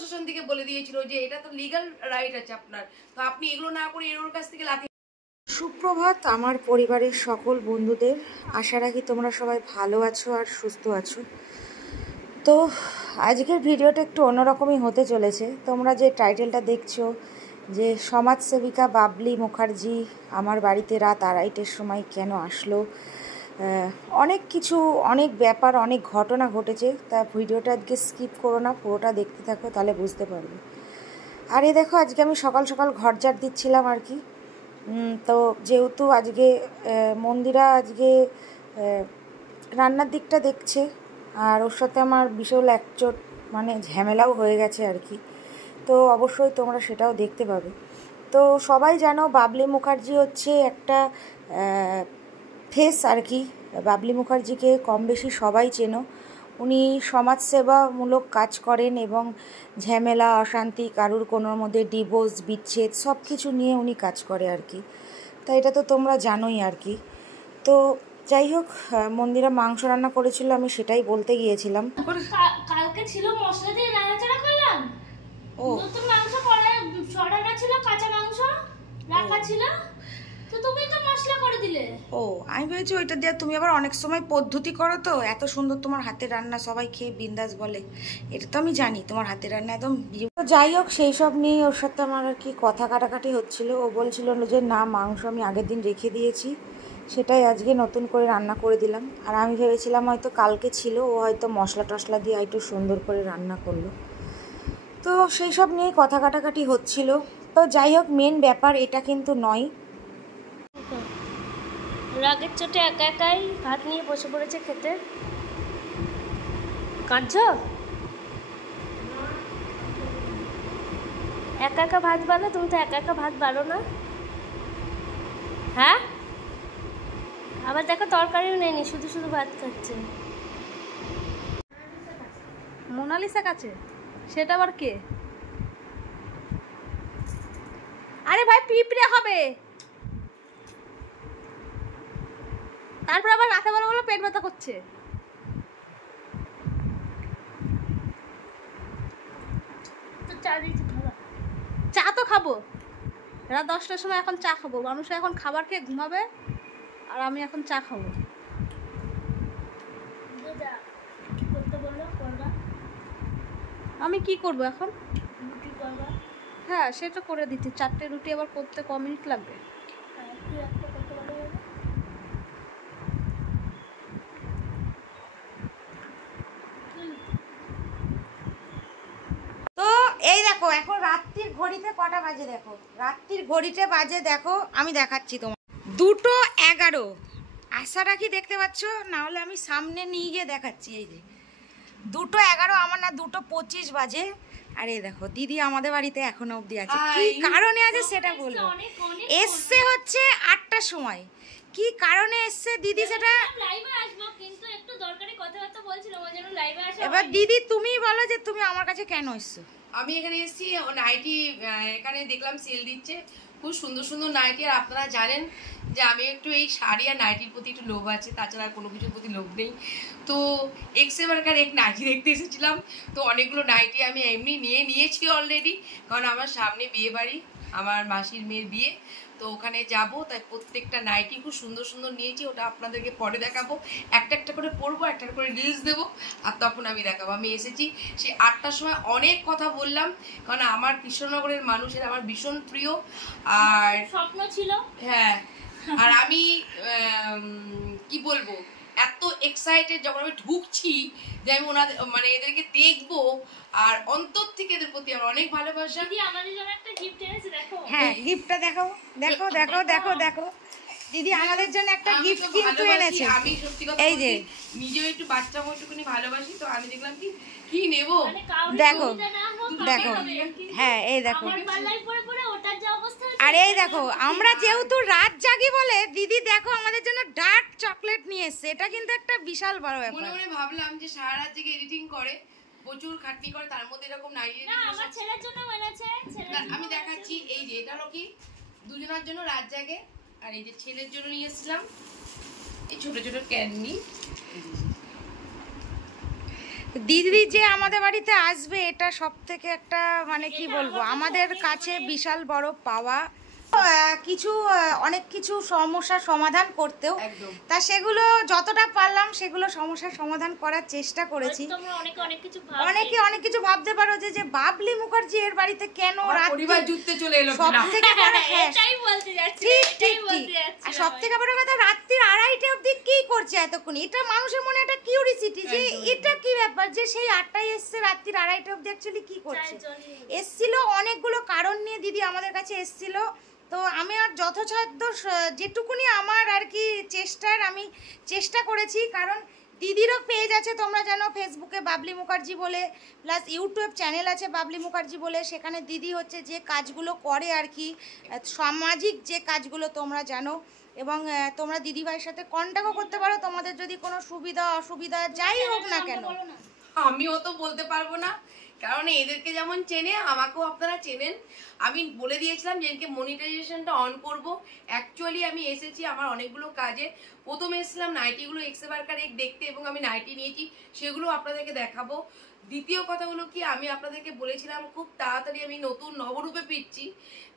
প্রশাসন থেকে বলে দিয়েছিল যে এটা তো লিগ্যাল রাইট আছে আপনার, তো আপনি এগুলো না করে এর ওর কাছ থেকে লাথি। সুপ্রভাত আমার পরিবারের সকল বন্ধুদের, আশা রাখি তোমরা সবাই ভালো আছো আর সুস্থ আছো। তো আজকের ভিডিওটা একটু অন্যরকমই হতে চলেছে। তোমরা যে টাইটেলটা দেখছো যে সমাজসেবিকা বাবলি মুখার্জি আমার বাড়িতে রাত 2:30টার সময় কেন আসলো, অনেক কিছু, অনেক ব্যাপার, অনেক ঘটনা ঘটেছে। তা ভিডিওটা আজকে স্কিপ করো না, পুরোটা দেখতে থাকো, তাহলে বুঝতে পারবে। আর এই দেখো, আজকে আমি সকাল সকাল ঘর ঝাড় দিচ্ছিলাম আর কি। তো যেহেতু আজকে মন্দিরা আজকে রান্নার দিকটা দেখছে, আর ওর সাথে আমার বিশাল একচোট মানে ঝামেলাও হয়ে গেছে আর কি। তো অবশ্যই তোমরা সেটাও দেখতে পাবে। তো সবাই জানো বাবলি মুখার্জি হচ্ছে একটা ফেস আর কি। বাবলি মুখার্জিকে কম বেশি সবাই চেনো। উনি সমাজসেবামূলক কাজ করেন এবং ঝামেলা, অশান্তি, কারুর কোনোর মধ্যে ডিভোর্স, বিচ্ছেদ সব কিছু নিয়ে উনি কাজ করে আর কি। তা এটা তো তোমরা জানোই আর কি। তো যাই হোক, মন্দিরা মাংস রান্না করেছিল, আমি সেটাই বলতে গিয়েছিলাম। কালকে ছিল মশলা দিয়ে নাড়াচাড়া করলাম। ও নতুন মাংস পরে ছড়ানো ছিল, কাঁচা মাংস রাখা ছিল, তো তুমি তো মশলা করে দিলে। ও আমি ভেবেছি ওইটা দিয়ে তুমি আবার অনেক সময় পদ্ধতি করো, তো এত সুন্দর তোমার হাতের রান্না, সবাই খেয়ে বিন্দাস বলে। এটা তো আমি জানি তোমার হাতের রান্না একদম। তো যাই হোক, সেই সব নিয়ে ওর সাথে আমার আর কি কথা কাটাকাটি হচ্ছিল। ও বলছিল যে না, মাংস আমি আগের দিন রেখে দিয়েছি, সেটাই আজকে নতুন করে রান্না করে দিলাম। আর আমি ভেবেছিলাম হয়তো কালকে ছিল, ও হয়তো মশলা টশলা দিয়ে একটু সুন্দর করে রান্না করলো। তো সেই সব নিয়ে কথা কাটাকাটি হচ্ছিল। তো যাই হোক, মেন ব্যাপার এটা কিন্তু নয়। রাগের চোটে একা একাই ভাত নিয়ে বসে পড়েছে খেতে। কাঁদছ? একা একা ভাত বালো? তুমি তো একা একা ভাত বালো না। হ্যাঁ, আবার দেখো তরকারিও নেয়নি, শুধু শুধু ভাত খাচ্ছে। মোনালিসা কাছে, সেটা আবার কে? আরে ভাই, পিঁপড়ে হবে। তারপর আবার রাতে বেলা বলো পেট ব্যথা করছে। চা তো খাবো, রাত 10টার সময় এখন চা খাবো। মানুষ এখন খাবার খেয়ে ঘুমাবে, আর আমি এখন চা খাবো। আমি কি করব এখন? হ্যাঁ, সেটা করে দিচ্ছি। 4টে রুটি আবার করতে ক মিনিট লাগবে? তো এই দেখো, এখন রাত্রির ঘড়িতে কটা বাজে দেখো, রাত্রির ঘড়িতে বাজে দেখো, আমি দেখাচ্ছি তোমার 2:11। আশা রাখি দেখতে পাচ্ছ, না হলে আমি সামনে নিয়ে গিয়ে দেখাচ্ছি। এই যে 2:11, আমার না 2:25 বাজে। আর এই দেখো, দিদি আমাদের বাড়িতে এখনো অবধি আছে। কি কারণে আছে সেটা বলবো। এসছে হচ্ছে 8টার সময়। কি কারণে এসছে দিদি সেটা এবার দিদি তুমি বলো যে তুমি আমার কাছে কেন এসছো। আমি এখানে এসেছি নাইটি, এখানে দেখলাম সেল দিচ্ছে খুব সুন্দর সুন্দর নাইটি। আর আপনারা জানেন যে আমি একটু এই শাড়ি আর নাইটির প্রতি একটু লোভ আছে, তাছাড়া কোনো কিছুর প্রতি লোভ নেই। তো এক্সেবারকার এক নাইটি দেখতে এসেছিলাম। তো অনেকগুলো নাইটি আমি এমনি নিয়েছি অলরেডি, কারণ আমার সামনে বিয়ে বাড়ি, আমার মাসির মেয়ের বিয়ে, তো ওখানে যাব, তাই প্রত্যেকটা নাইটি খুব সুন্দর সুন্দর নিয়েছি। ওটা আপনাদেরকে পরে দেখাবো, একটা একটা করে পরবো, একটা করে রিলস দেবো, আর তখন আমি দেখাবো। আমি এসেছি সেই 8টার সময়, অনেক কথা বললাম, কারণ আমার কৃষ্ণনগরের মানুষের আমার ভীষণ প্রিয়। আর স্বপ্ন ছিল, হ্যাঁ, আর আমি কি বলবো, এত এক্সাইটেড যখন আমি ঢুকছি যে আমি ওনাদের মানে এদেরকে দেখবো, আর অন্তর থেকে এদের প্রতি আমার অনেক ভালোবাসা। দিদি আমাদের জন্য একটা গিফট এনেছে, দেখো। হ্যাঁ, গিফটটা দেখো দেখো দেখো দেখো দেখো, দিদি আমাদের জন্য একটা গিফট কিন্তু এনেছে। আমি সত্যি কথা বলছি, নিজেও একটু বাচ্চা মতটুকুনি ভালোবাসি, তো আমি দেখলাম কি নেবো, দেখো দেখো, হ্যাঁ এই দেখো। আর এই দেখো, আমরা যেহেতু রাত জাগি বলে দিদি দেখো আমাদের জন্য ডার্ক চকলেট নিয়ে এসেছে। এটা কিন্তু একটা বিশাল বড় ব্যাপার। মনে মনে ভাবলাম যে সারা রাত জেগে এডিটিং করে, প্রচুর খাটনি করে, তার মধ্যে এরকম নাইটি। না, আমার ছেলের জন্য এনেছে। আমি দেখাচ্ছি, এই যে এটা হলো কি দুজনের জন্য রাত জাগে, আর এই যে ছেলের জন্য নিয়ে এসেছিলাম এই ছোট ছোট ক্যান্ডি। দিদি যে আমাদের বাড়িতে আসবে এটা সব থেকে একটা মানে কি বলবো আমাদের কাছে বিশাল বড় পাওয়া। কিছু অনেক কিছু সমস্যার সমাধান করতেও তা সেগুলো যতটা পারলাম সেগুলো সমস্যার সমাধান করার চেষ্টা করেছি। অনেকে অনেক কিছু ভাবতে পারো যে বাবলি মুখার্জি এর বাড়িতে কেন পরিবার জুড়তে চলে এলো, সব থেকে বড় আর সব থেকে বড় কথা রাত্রির 2:30 অবধি কি করছে এতক্ষণ, এটা মানুষের মনে একটা কিউরিসিটি যে এটা কি ব্যাপার যে সেই 8টায় এসছে রাত্রির 2:30 অবধি অ্যাকচুয়ালি কি করছে। এসছিল অনেকগুলো কারণ নিয়ে দিদি আমাদের কাছে এসছিল। তো আমি আর যথাসাধ্য যেটুকুনি আমার আর কি আমি চেষ্টা করেছি, কারণ দিদিরও পেজ আছে তোমরা জানো ফেসবুকে বাবলি মুখার্জি বলে, প্লাস ইউটিউব চ্যানেল আছে বাবলি মুখার্জি বলে, সেখানে দিদি হচ্ছে যে কাজগুলো করে আর কি সামাজিক যে কাজগুলো তোমরা জানো, এবং তোমরা দিদিভাইয়ের সাথে কন্ট্যাক্টও করতে পারো তোমাদের যদি কোনো সুবিধা অসুবিধা যাই হোক না কেন। আমিও তো বলতে পারবো না, কারণ এদেরকে যেমন চেনে আমাকেও আপনারা চেনেন। আমি বলে দিয়েছিলাম যে এদেরকে মনিটাইজেশনটা অন করব। অ্যাকচুয়ালি আমি এসেছি আমার অনেকগুলো কাজে। প্রথমে এসেছিলাম নাইটিগুলো এক্সেবারকার দেখতে, এবং আমি নাইটি নিয়েছি, সেগুলো আপনাদেরকে দেখাবো। দ্বিতীয় কথা হলো কি, আমি আপনাদেরকে বলেছিলাম খুব তাড়াতাড়ি আমি নতুন নবরূপে ফিরছি।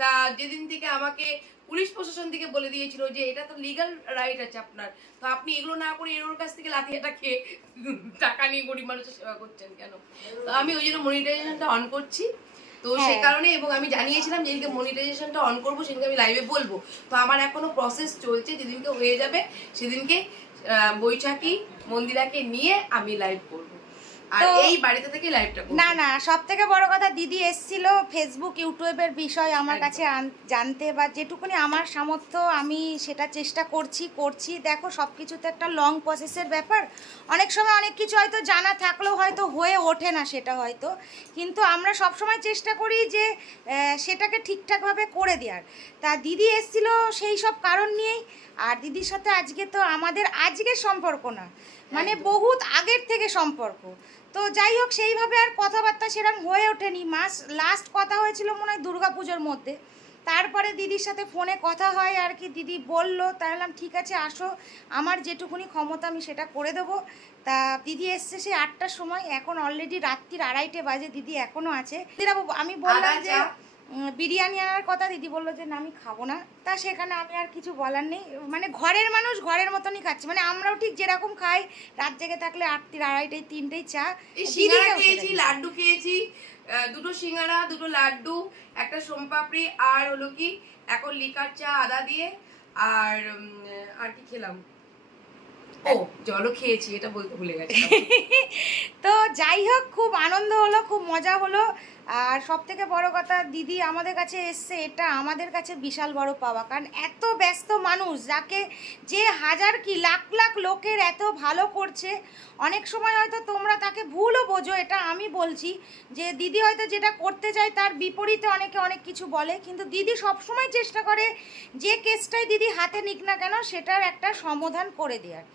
তা যেদিন থেকে আমাকে পুলিশ প্রশাসন থেকে বলে দিয়েছিল যে এটা তো লিগাল রাইট আছে আপনার, তো আপনি এগুলো না করে এর কাছ থেকে লাঠিটা খেয়ে টাকা নিয়ে গরিব মানুষের সেবা করছেন কেন, তো আমি ওই জন্য মনিটাইজেশনটা অন করছি। তো সেই কারণে, এবং আমি জানিয়েছিলাম যেদিনকে মনিটাইজেশনটা অন করবো সেদিনকে আমি লাইভে বলবো। তো আমার এখনো প্রসেস চলছে, যেদিনকে হয়ে যাবে সেদিনকে বৈশাখী মন্দিরাকে নিয়ে আমি লাইভ করবো, আর এই বাড়িতে থেকে লাইভটা করব। না সব থেকে বড় কথা দিদি এসেছিল ফেসবুক ইউটিউবের বিষয় আমার কাছে জানতে, বা যেটুকুনি আমার সামর্থ্য আমি সেটা চেষ্টা করছি। দেখো সব কিছুতে একটা লং প্রসেসের ব্যাপার, অনেক সময় অনেক কিছু হয়তো জানা থাকলেও হয়তো হয়ে ওঠে না সেটা হয়তো, কিন্তু আমরা সব সময় চেষ্টা করি যে সেটাকে ঠিকঠাকভাবে করে দেওয়ার। তা দিদি এসেছিল সেই সব কারণ নিয়েই, আর দিদির সাথে আজকে তো আমাদের আজকের সম্পর্ক না, মানে বহুত আগের থেকে সম্পর্ক। তো যাই হোক সেইভাবে আর কথাবার্তা সেরকম হয়ে ওঠেনি। লাস্ট কথা হয়েছিল মনে হয় দুর্গাপুজোর মধ্যে, তারপরে দিদির সাথে ফোনে কথা হয় আর কি, দিদি বললো, তাহলে ঠিক আছে আসো, আমার যেটুকুনি ক্ষমতা আমি সেটা করে দেবো। তা দিদি এসছে সেই 8টার সময়, এখন অলরেডি রাত্রির 2:30 বাজে, দিদি এখনও আছে। আমি বললাম যে বিরিয়ানি আনার কথা, দিদি বললো যে না আমি খাবো না। তা সেখানে আমি আর কিছু বলার নেই, মানে ঘরের মানুষ ঘরের মতনই খাচ্ছে, মানে আমরাও ঠিক যেরকম খাই রাত জেগে থাকলে 8টা 2:30 3টেই চা, সিঙ্গারা খেয়েছি, লাড্ডু খেয়েছি, 2টো সিঙ্গারা 2টো লাড্ডু, একটা সোমপাপড়ি, আর হলো কি এখন লিকার চা আদা দিয়ে, আর কি খেলাম, ও জলও খেয়েছি, এটা বলতে ভুলে গেছি। তো যাই হোক খুব আনন্দ হলো, খুব মজা হলো। আর সব থেকে বড় কথা দিদি আমাদের কাছে এসছে, এটা আমাদের কাছে বিশাল বড় পাওয়া, কারণ এত ব্যস্ত মানুষ যাকে যে হাজার কি লাখ লাখ লোকের এত ভালো করছে, অনেক সময় হয়তো তোমরা তাকে ভুলও বোঝো, এটা আমি বলছি যে দিদি হয়তো যেটা করতে চায় তার বিপরীতে অনেকে অনেক কিছু বলে, কিন্তু দিদি সবসময় চেষ্টা করে যে কেসটাই দিদি হাতে নিক না কেন সেটার একটা সমাধান করে দেওয়ার।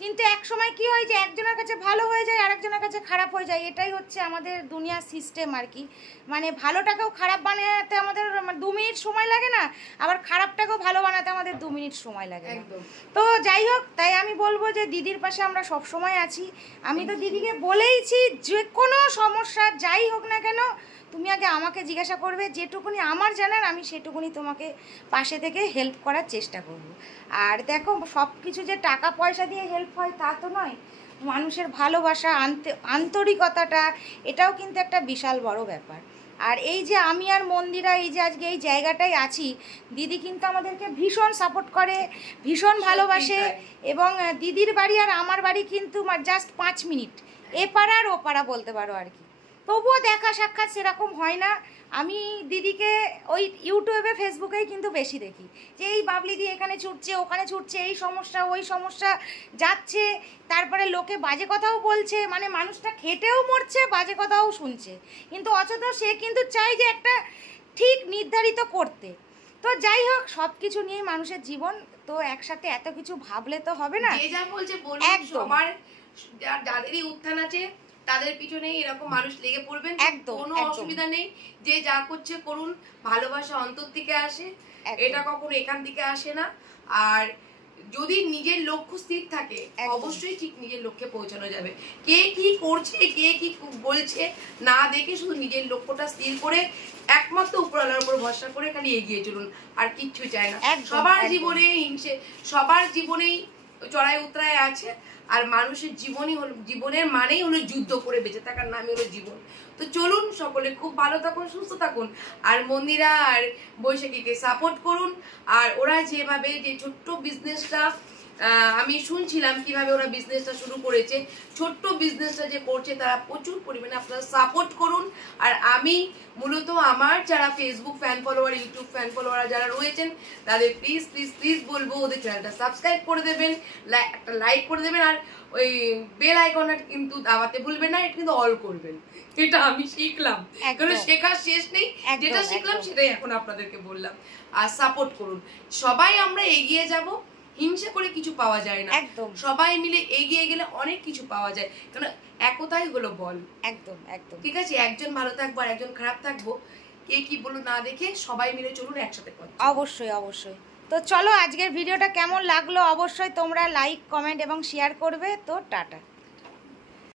কিন্তু এক সময় কি হয় যে একজনের কাছে ভালো হয়ে যায় আরেকজনের কাছে খারাপ হয়ে যায়, এটাই হচ্ছে আমাদের দুনিয়ার সিস্টেম আর কি। মানে ভালোটাকেও খারাপ বানাতে আমাদের 2 মিনিট সময় লাগে না, আবার খারাপটাকেও ভালো বানাতে আমাদের 2 মিনিট সময় লাগে না। তো যাই হোক, তাই আমি বলবো যে দিদির পাশে আমরা সব সময় আছি। আমি তো দিদিকে বলেইছি যে কোনো সমস্যা যাই হোক না কেন তুমি আগে আমাকে জিজ্ঞাসা করবে, যেটুকুনি আমার জানার আমি সেটুকুনি তোমাকে পাশে থেকে হেল্প করার চেষ্টা করব। আর দেখো সব কিছু যে টাকা পয়সা দিয়ে হেল্প হয় তা তো নয়, মানুষের ভালোবাসা আন্তরিকতাটা এটাও কিন্তু একটা বিশাল বড় ব্যাপার। আর এই যে আমি আর মন্দিরা এই যে আজকে এই জায়গাটায় আছি, দিদি কিন্তু আমাদেরকে ভীষণ সাপোর্ট করে, ভীষণ ভালোবাসে, এবং দিদির বাড়ি আর আমার বাড়ি কিন্তু জাস্ট 5 মিনিট এপাড়া আর ওপাড়া বলতে পারো আর কি, তবুও দেখা সাক্ষাৎ সেরকম হয় না। আমি দিদিকে ওই ইউটিউবে ফেসবুকেই কিন্তু বেশি দেখি যে এই বাবলি দিয়ে এখানে ছুটছে ওখানে ছুটছে, এই সমস্যা ওই সমস্যা যাচ্ছে, তারপরে লোকে বাজে কথাও বলছে, মানে মানুষটা খেটেও মরছে বাজে কথাও শুনছে, কিন্তু অথচ সে কিন্তু চায় যে একটা ঠিক নির্ধারিত করতে। তো যাই হোক সব কিছু নিয়ে মানুষের জীবন, তো একসাথে এত কিছু ভাবলে তো হবে না, যে যা বলছে বলুন, সবার যাদেরই উত্থান আছে তাদের পিছনে এরকম মানুষ লেগে পড়বেন, কোনো অসুবিধা নেই, যে যা করছে করুন, ভালোবাসা অন্তর থেকে আসে, এটা কখনো এখান থেকে আসে না। আর যদি নিজের লক্ষ্য স্থির থাকে একদম। অবশ্যই ঠিক নিজের লক্ষ্যে পৌঁছানো যাবে। কে কি করছে কে কি বলছে না দেখে শুধু নিজের লক্ষ্যটা স্থির করে একমাত্র উপরওয়ালার উপর ভরসা করে খালি এগিয়ে চলুন, আর কিচ্ছু চাই না। একদম, সবার একদম। জীবনে হিংসে, সবার জীবনেই চড়াই উতরাই আছে, আর মানুষের জীবনই হলো, জীবনের মানেই হলো যুদ্ধ করে বেঁচে থাকার নামই হলো জীবন। তো চলুন সকলে খুব ভালো থাকুন, সুস্থ থাকুন, আর মন্দিরা আর বৈশাখীকে সাপোর্ট করুন। আর ওরা যেভাবে যে ছোট্ট বিজনেসটা, আমি শুনছিলাম কিভাবে ওরা বিজনেসটা শুরু করেছে, ছোট্ট বিজনেসটা যে করছে তারা প্রচুর পরিমাণে আপনারা সাপোর্ট করুন। আর আমি মূলত আমার যারা Facebook fan follower, YouTube fan follower যারা রয়েছেন তাদের প্লিজ প্লিজ প্লিজ বলবো ওদের চ্যানেলটা সাবস্ক্রাইব করে দেবেন, একটা লাইক করে দেবেন, আর ওই বেল আইকনটা কিন্তু দাবাতে ভুলবেন না, এটা কিন্তু অল করবেন। এটা আমি শিখলাম, কারণ শেখার শেষ নেই, যেটা শিখলাম সেটাই এখন আপনাদেরকে বললাম। আর সাপোর্ট করুন, সবাই আমরা এগিয়ে যাব, হিংসা করে কিছু পাওয়া যায় না, একদম। সবাই মিলে এগিয়ে গেলে অনেক কিছু পাওয়া যায়, কারণ একতাই হলো বল। একদম একদম। ঠিক আছে, একজন ভালো থাকবো আর একজন খারাপ থাকবো, কে কি বলো না দেখে সবাই মিলে চলুন একসাথে পথ। অবশ্যই অবশ্যই। তো চলো, আজকের ভিডিওটা কেমন লাগলো অবশ্যই তোমরা লাইক, কমেন্ট এবং শেয়ার করবে। তো টাটা।